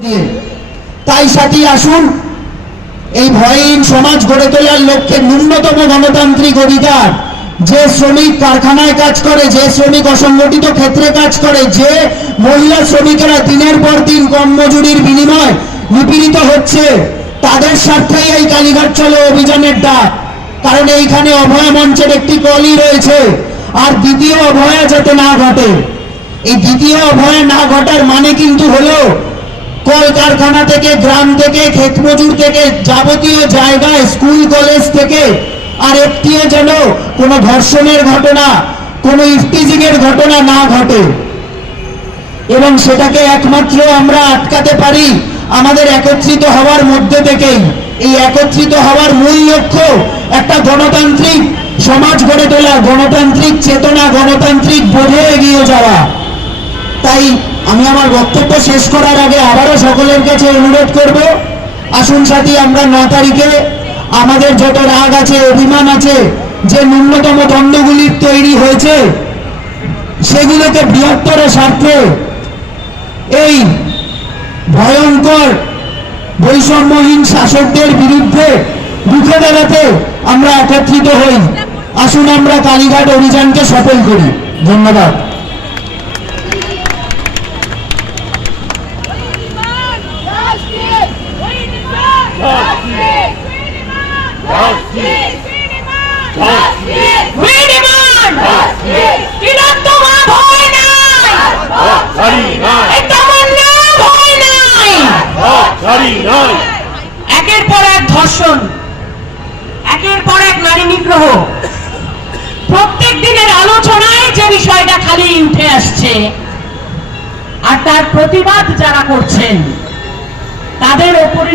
তাই সাথী আসুন এই ভয়হীন সমাজ গড়ে তোলার লক্ষ্যে ন্যূনতম গণতান্ত্রিক অধিকার, যে শ্রমিক কারখানায় কাজ করে, যে শ্রমিক অসংগঠিত ক্ষেত্রে কাজ করে, যে মহিলা শ্রমিকেরা দিনের পর দিন কম মজুরির বিনিময় নিপীড়িত হচ্ছে, তাদের স্বার্থেই এই কালীঘাট চলো অভিযানের ডাক। কারণ এইখানে অভয়া মঞ্চের একটি কলই রয়েছে, আর দ্বিতীয় অভয়া যাতে না ঘটে। এই দ্বিতীয় অভয়া না ঘটার মানে কিন্তু হলো কলকারখানা থেকে, গ্রাম থেকে, ক্ষেত মজুর থেকে, যাবতীয় জায়গায়, স্কুল কলেজ থেকে আর একটিও যেন কোনো ধর্ষণের ঘটনা, কোনো ইফটিজিং এর ঘটনা না ঘটে। এবং সেটাকে একমাত্র আমরা আটকাতে পারি আমাদের একত্রিত হওয়ার মধ্যে থেকেই। এই একত্রিত হওয়ার মূল লক্ষ্য একটা গণতান্ত্রিক সমাজ গড়ে তোলা, গণতান্ত্রিক চেতনা, গণতান্ত্রিক বোধে এগিয়ে যাওয়া। তাই আমি আমার বক্তব্য শেষ করার আগে আবারও সকলের কাছে অনুরোধ করব, আসুন সাথী আমরা 9 তারিখে আমাদের যত রাগ আছে, অভিমান আছে, যে ন্যূনতম দ্বন্দ্বগুলি তৈরি হয়েছে, সেগুলোকে বৃহত্তর স্বার্থে এই ভয়ঙ্কর বৈষম্যহীন শাসকদের বিরুদ্ধে রুখে দাঁড়াতে আমরা একত্রিত হই। আসুন আমরা কালীঘাট অভিযানকে সফল করি। ধন্যবাদ। একের পর এক ধর্ষণ, একের পর এক নারী নিগ্রহ, প্রত্যেক দিনের আলোচনায় যে বিষয়টা খালি উঠে আসছে, আর তার প্রতিবাদ যারা করছেন তাদের ওপরে